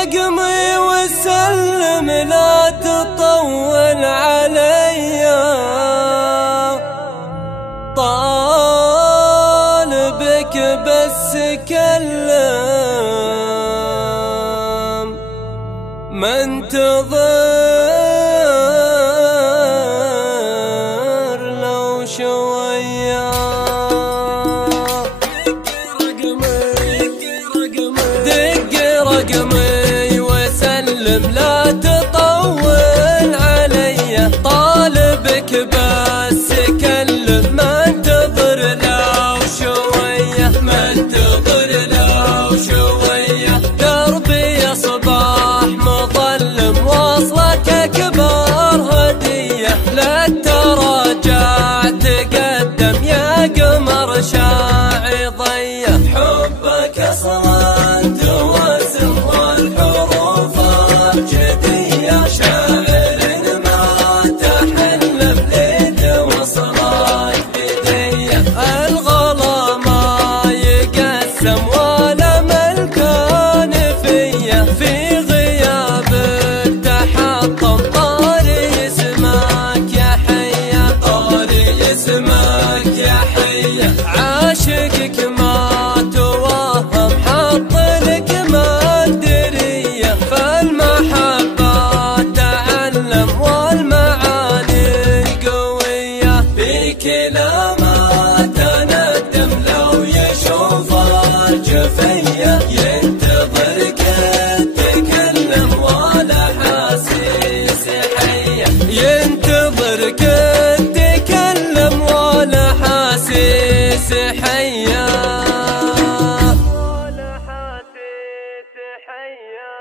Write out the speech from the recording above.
رقمي وسلم لا تطول عليا، طالبك بس كلم منتظر لو شوية. دق رقمي وسلم لا تطول عليا، طالبك بس كلم منتظر لو شوية، منتظر لو شوية. دربي يا صباح مظلم وصلك أكبر هدية، لا تراجع تقدم يا قمر شاعي ضية. حبك أصلا توسم والحروف أبجدية، شاعر ما تحلم ليد وصلك بدية. الغلا ما يقسم ولا ملكان فيا، في غيابك تحطم طاري اسمك يا حية، طاري اسمك يا حية. عاشقك ما توهم حط لك مقدرية، فالمحبة تعلم والمعاني قوية. في كلامات ندم لو يشوف الجفية، ينتظرك تتكلم ولا حاسس حية، ينتظرك تتكلم ولا حاسس حية، ولا حاسس حية.